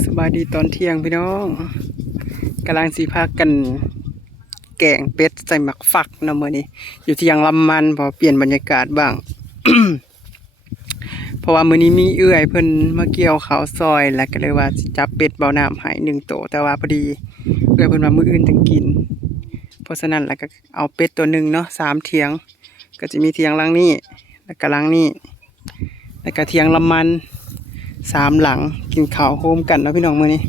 สบายดีตอนเที่ยงพี่น้องกำลังสีพากัน แกงเป็ดใส่หมักฝักเนาะมื้อนี้ อยู่ที่ยังลำมันพอเปลี่ยนบรรยากาศบ้าง เพราะว่ามื้อนี้มีเอื้อยเพิ่นมาเกี่ยวข้าซอยแล้วก็เลยว่าจับเป็ดเบาน้ำให้หนึ่งโตวแต่ว่าพอดีเอื้อยเพิ่นว่ามื้ออื่นถึงกิน เพราะฉะนั้นแล้วก็เอาเป็ดตัวหนึ่งเนาะสามเทียง ก็จะมีเทียงลังนี้แล้วก็ลังนี้แล้วก็เทียงลำมัน สามหลังกินข้าวโฮมกันนะพี่น้องมื้อนี้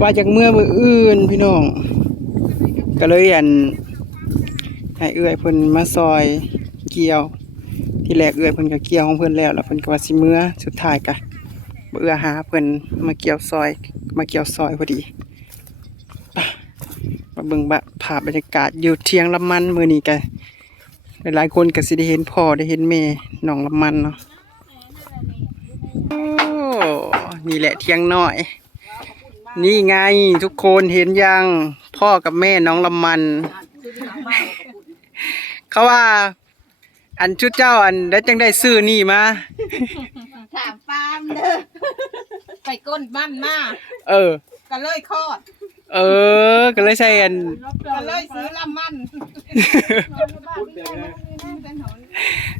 ว่าจากเมื่อมื้ออื่นพี่น้อง ก็เลยอันให้เอื้อยเพิ่นมาซอยเกี่ยว ที่แรกเอื้อยเพิ่นก็เกี่ยวของเพิ่นแล้วแล้วเพิ่นก็ว่าสิเมื่อสุดท้ายก็เอื้อหาเพิ่นมาเกี่ยวซอยมาเกี่ยวซอยพอดีมาเบิ่งบะภาพบรรยากาศอยู่เทียงลำมันมื้อนี้ก็หลายๆคนก็สิได้เห็นพ่อได้เห็นแม่น้องลำมันเนาะ นี่แหละเที่ยงน้อย นี่ไงทุกคนเห็นยัง พ่อกับแม่น้องลำมัน เขาว่า อันชุดเจ้าอันแล้วจังได้ซื้อนี่มาถามปาล์มเด้อไปก้นบ้านมาเออ ก็เลยคลอด เออ ก็เลยใช่อัน ก็เลยซื้อลำมัน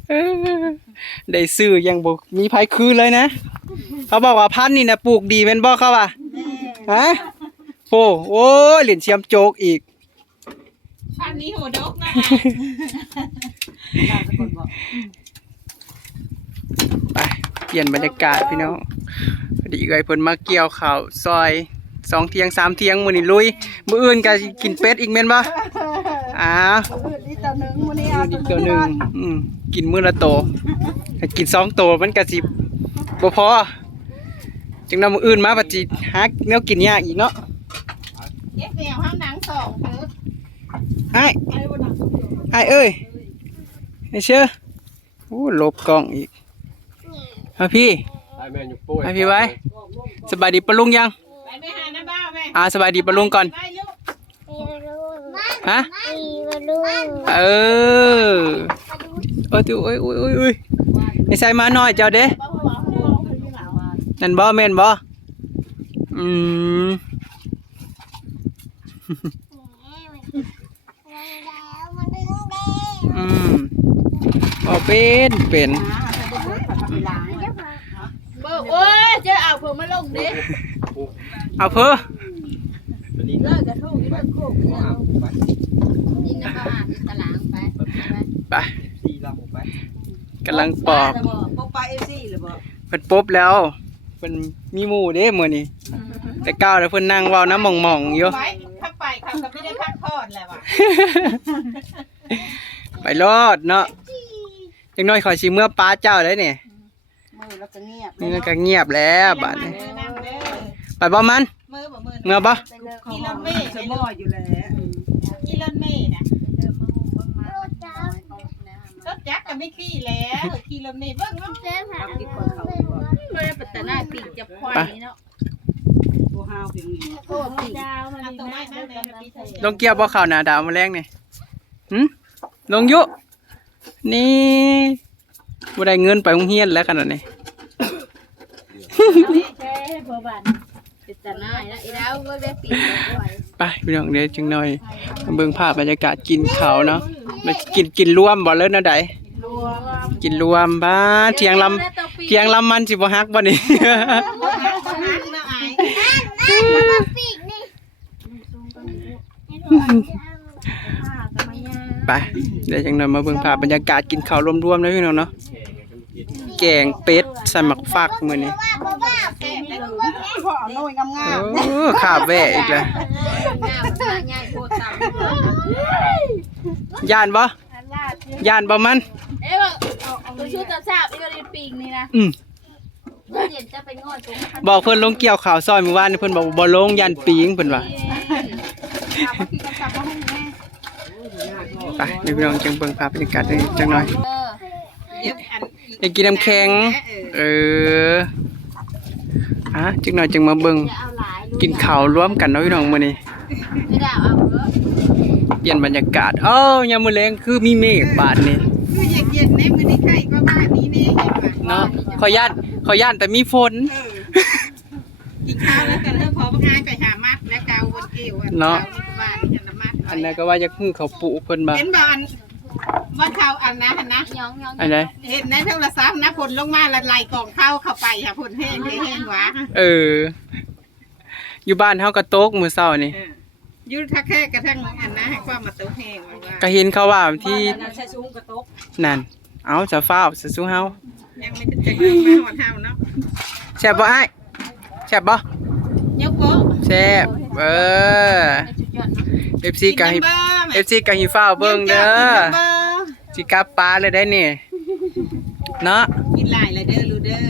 เออได้ซื้อยังบอกมีไผคืนเลยนะ เขาบอกว่าพันธุ์นี่นะปลูกดีเป็นบ่เขาว่าฮะโอ้โอ้ยเหรียญเชียมโจกอีก พันนี้หัวดกนะไปเปลี่ยนบรรยากาศพี่น้องพอดีเอ้ยเพิ่นมาเกี่ยวข้าวซอยสองเที่ยงสามเที่ยงมื้อนี้ลุยมื้ออื่นก็สิกินเป็ดอีกแม่นบ่อ้าวนี่ตัวหนึ่งมื้อนี้มื้อนี้ตัวหนึงอืมกินมื้อละโตถ้ากินสองโตมันก็สิบ่พอ จังนำมื้ออื่นมาบัดสิหาแนวกินยากอีกเนาะเย็บแนวห้ามหนังสองเถิดไอ้ไอ้เอ้ยไอ้เชื่อโอ้ลบกล้องอีกเอาพี่ให้แม่อยู่ป่วยให้พี่ไว้สบายดีปะลุงยังไปไม่หาน้าบ้าวแม่อ่าสบายดีปะลุงก่อนไปลูกฮะเออโอ้ยโอ้ยโอ้ยโอ้ยโอ้ยไอ้ใส่มาหน่อยเจ้าเด้ นั่นบ่แม่นบ่อืมอืมบ่เป็นเป็นเบิกโอ้ยเจะเอาผมมาลงดิเอาเพิ่อเลิกกระทุ่งนี่เลิกโคกนี่เอาดินน้ำปลาตะหลางไปไปตีเราไปกำลังปอกปอกปลาเอซี่หรือบ่เพิ่นปุ๊บแล้ว เพิ่นมีหมู่เด้มื้อนี้แต่ก้าวแล้วเพิ่นนั่งเว้าน้ำหม่องๆอยู่ไปถ้าไปเขาก็ไม่ได้พักทอดแหละว่ะไปรอดเนาะจังน้อยขอยสิเมื่อป้าเจ้าเลยนี่มือแล้วก็เงียบนี่มันก็เงียบแล้วบัดนี้นั่งเด้อไปบ่มัน มือบ่มือเมื่อบ่กิโลเมตรจะบ่อยู่แล้วกิโลเมตรน่ะชดจักก็ไม่ขี้แล้วกิโลเมตรเบิ่งมันเจ๊ผ่ากิน คนเขาไม่ได้ปัตตานาปีกจับควายเนาะตัวห้าวเพียงนี้โอ้ปีดาวมันตัวไม้นั่นเลยปีเทลงเกี่ยวบ่เข้าหน้าดาวมื้อแรงนี่หึลงอยู่นี่บ่ได้เงินไปโรงเรียนแล้วขนาดนี้แช่เบอร์บันปัตตานาแล้วอีดาวก็ได้ปีกจับควายไปพี่น้องเดี๋ยวจังน้อยมาเบิ่งภาพบรรยากาศกินข้าวเนาะมากินกินรวมบ่เลยนะใดรวมกินรวมบ้าเที่ยงลำ เที่ยงลำมันสิบ่ฮักบ่นี่นักนะไอ้ไปเดี๋ยวจังหน่อยมาเบิ่งภาพบรรยากาศกินข้าวรวมๆนะพี่น้องเนาะแกงเป็ดใส่หมักฟักมื้อนี้แก้มได้ดูพ่อเอาหน่อยงามโอ้ขาแวะอีกแล้วหน้ามันใหญ่โคตรต่ำย่านบ่ย่านบ่มันเอ้ยบอก ตัวชุดตัวทราบอีกรีปิงนี่นะอืมเดี๋ยวจะไปงอดตรงบอกเพิ่นลงเกี่ยวข้าวซอยเมื่อวานนี่เพิ่นบอกบ่ลงย่านปิงเพิ่นว่าไปเดี๋ยวพี่น้องจังเบิ่งภาพบรรยากาศได้จังหน่อยเอออยากกินน้ำแข็ง เอออะจังหน่อยจังมาเบิ่งจะเอาหลายลูกกินข้าวร่วมกันเนาะพี่น้องมื้อนี้ ไม่ได้เอาเออเปลี่ยนบรรยากาศอ้าวยามมื้อแลงคือมีเมฆบาดนี่คือเย็นๆ ในมือนี้ไข่ประมาณนี้นี่เห็นไหมเนาะขอย่านขอย่านแต่มีฝนกินข้าวแล้วกันเริ่มพอพงานไปหามัดและเกาบนเกลียวบ้านนี่มัดอันนั้นก็ว่าจะฮื้อเขาปุเพิ่นบ่เห็นบอลว่าเขาอันนะนะยองยองอันใดเห็นในโทรศัพท์นะผลลงมาละไหลกล่องเข้าเข้าไปค่ะผลแห้งแห้งหวะเออ อยู่บ้านเฮาก็โต๊กมื้อเช้านี่ ยืดทักแค่กระทั่งอันนะให้ความมาตัวแห้งว่าก็เห็นเขาว่าที่ นั่น ใช้ซุ้งกระตกนั่นเอาจะฟ้าวซะสู้เฮายังไม่จะเจอมาหอดเท้าเนาะแซ่บบ่อ้ายแซ่บบ่ยกโป๊ะแซ่บเออ FC ก็ให้ FC ก็ให้ฟ้าวเบิ่งเด้อสิกลับปลาเลยได้นี่เนาะกินหลายเลยเด้อลูเด้อ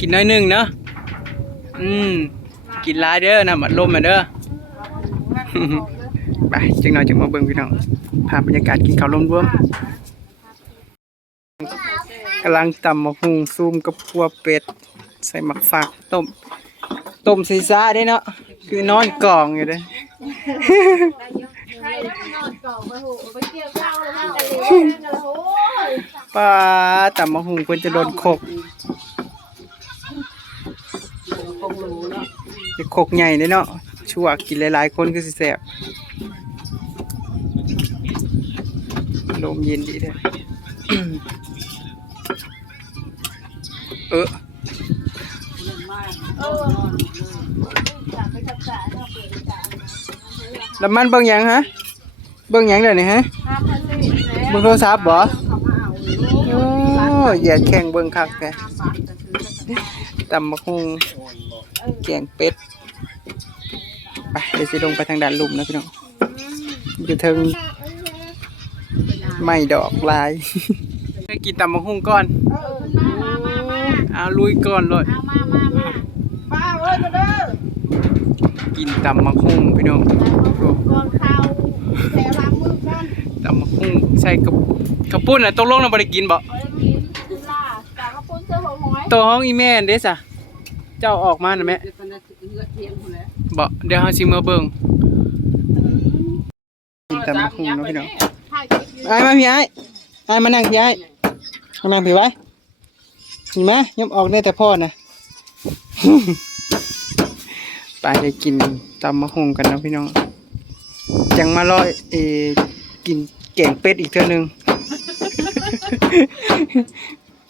กินน้อยหนึงเนาะอืมกินหลายเด้อน้ำอัดลมมาเด้อไปจังหน่อยจังมาเบิ่งพี่น้องภาพบรรยากาศกินข้าวรวมรวม กำลังตำมกหุงซูมกับพัวเป็ด ใส่หมักฝากต้มต้มใส่ซ่าได้เนาะคือนอนกล่องอยู่เด้อใครได้นอนกล่องมาโหไปเกี่ยวข้าวแล้วนั่งกันเลยนั่งกันเลยโอ้ยป้าตำมกหุงเพิ่นจะโดนขกคงรู้เนาะจะขกใหญ่เด้เนาะชั่วกินหลายๆคนคือสิแซ่บลมเย็นดีเด้อ เออแล้วมันเบิ่งยังฮะ เบิ่งยังเดี๋ยวนี้ฮะ เบิ่งโทรศัพท์บ่โอ้อย่าแข่งเบิ่งคักแกตำบักฮุงแกงเป็ด ไปเดี๋ยวสิลงไปทางด้านลุ่มนะพี่น้องอยู่เทิงไม่ดอกลายไปกินตำบักฮุงก่อนมามามา เอาลุยก่อนเลยเอามามามาป้าเอ้ยมาเด้อกินตำบักฮุงพี่น้องโอ้ก่อนข้าวแถวล้างมือก่อนตำบักฮุงใส่กับกระปุ้นน่ะตกลงน่ะบ่ได้กินบ่เอาเลยกินล่าจากกระปุ้นเสื้อหงหอยตัวห้องอีแม่นเด้ซะเจ้าออกมาน่ะแม่เดี๋ยวกันนะเงือกเทียงคนแล้วบ่เดี๋ยวเฮาสิมาเบิ่งกินตำบักฮุงเนาะพี่น้องถ่ายคลิปอยู่ไอ้มาพี่ไอ้ไอ้มานั่งพี่ไอ้มานั่งพี่ไว้ นี่มายมออกได้แต่พ่อนะไปได้กินตำมะฮงกันเนาะพี่น้องจังมารอเออกินแกงเป็ดอีกเท่านึง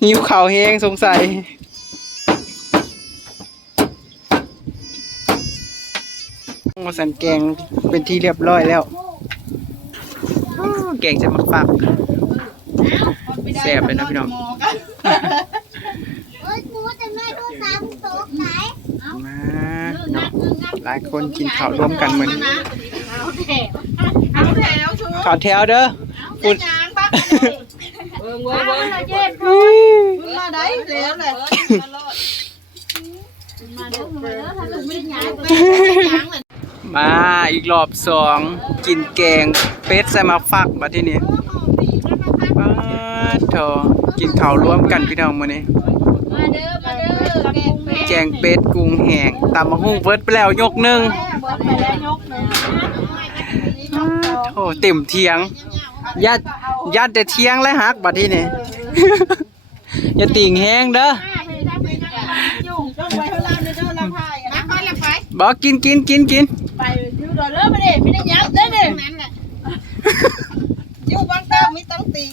หิวข่าวแห้งสงสัยมาสันแกงเป็นที่เรียบร้อยแล้วอ้าวแกงจะมาฝากแซ่บเลยนะพี่น้อง เอ้ยกูจะไม่ดูสามโต๊ะไหน มาเนาะห ลายคนกินข้าวร่วมกันเหมือนเอาแถวเอาแถวชูข้าวแถวเด้อคุณยางปักเบิ่งเบิ่งเบิ่งมาเย็บคุณมาได้แล้วเลยมาเด้อมาเด้อถ้าลูกไม่ได้ย้ายไปยางเลยมาอีกรอบสองกินแกงเป็ดใส่มาฟักมาที่นี่ป้าดโถกินข้าวร่วมกันพี่น้องมื้อนี้มาเด้อมาเด้อ แกงเป็ดแกงเป็ดกุ้งแห้งตำมะฮุ่งเบิดไปแล้วยกหนึงเบิดไปแล้วยกหนึ่งโอ้เต็มเทียงยัดยัดแต่เทียงและหักบัดที่นี่อย่าติ่งแห้งเด้อยุ่งจ้องไว้เท่าล้านเด้อละพายมาไปละไปบอกกินกินกินกินไปดูดอยเด้อมาเด้ไม่ได้ย้ายเด้อเด้อนั้นแหละอยู่บางเต้าไม่ต้องติง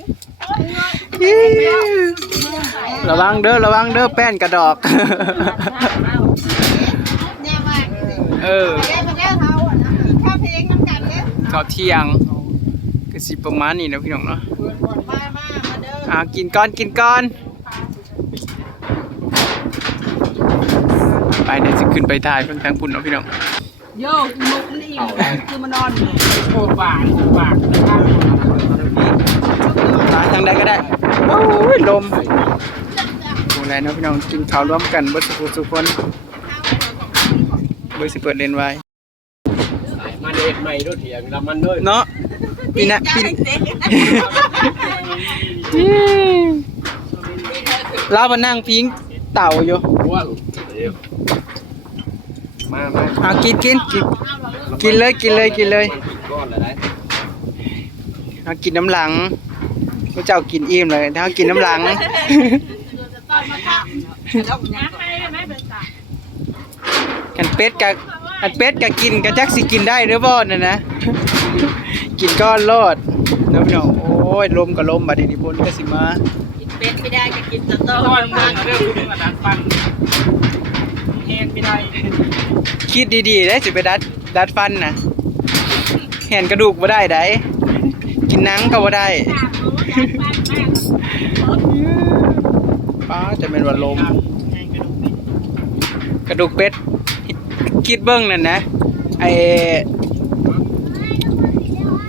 ระวังเด้อระวังเด้อแป้นกระดอกเนี่ยว่าเออแก้มาแก้เขาอะนะข้าเพลงน้ำกันเนี่ยข้าวเที่ยงก็สิประมาณนี้นะพี่น้องเนาะมามามาเด้ออ่ากินก้อนกินก้อน ไปเดี๋ยวจะขึ้นไปถ่ายเพิ่งทางพุ่นเนาะพี่น้องโย่มุกนี่คือมานอนอยู่โอ้บาทบาทตายทางใดก็ได้โอ้ยลม ดูแลเนาะพี่น้องกินข้าวร่วมกันเบิดสุขสุขคนเบิดสิเปิดเลนไว้มาเด็ดใหม่ด้วยเถียงรับมันด้วยเนาะปีหนะปีเรามานั่งพิงเต่าอยู่ว่างเดี๋ยวมามาเอากินกินกินกินเลยกินเลยกินเลยก้อนละได้เอากินน้ำหลังพระเจ้ากินอิ่มเลยถ้ากินน้ำหลัง กันเป็ดกับอันเป็ดกับกินกับจักสิกินได้หรือบ่น่ะนะ กินก้อนโลดแล้วพี่น้องโอ้ยลมก็ลมบัดนี้บนก็สิมากินเป็ดไม่ได้ก็กินสตอตอนมันเรื่องคุณมาดันฟันแห้งไม่ได้ คิดดีๆได้สิไปดัดดัดฟันน่ะเห็นกระดูกบ่ได้ได้กินหนังก็บ่ได้ ป้าจะเป็นว่าลม กระดูกเป็ด คิดเบิ้งนั่นนะ ไอ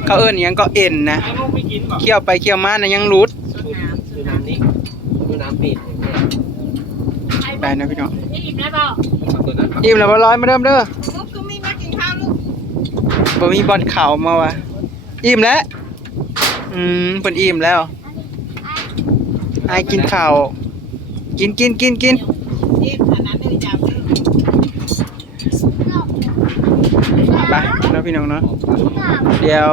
เขาเอิ้นหยังก็เอ็นนะไอ้ลูกไม่กินหรอเคี่ยวไปเคี่ยวมานะยังรูดดูน้ำนี้ดูน้ำปิดไปนะพี่น้องนี่อิ่มแล้วเปล่าตัวนั้นอิ่มแล้วบ่ร้อยมาเริ่มเด้อลูกคือไม่มากินข้าวลูกบ่มีบอลเข่ามาวะอิ่มแล้วอืมเพิ่นอิ่มแล้วไอายกินข้าว กินกินกินกินไปแล้วพี่น้องเนาะเดี๋ยว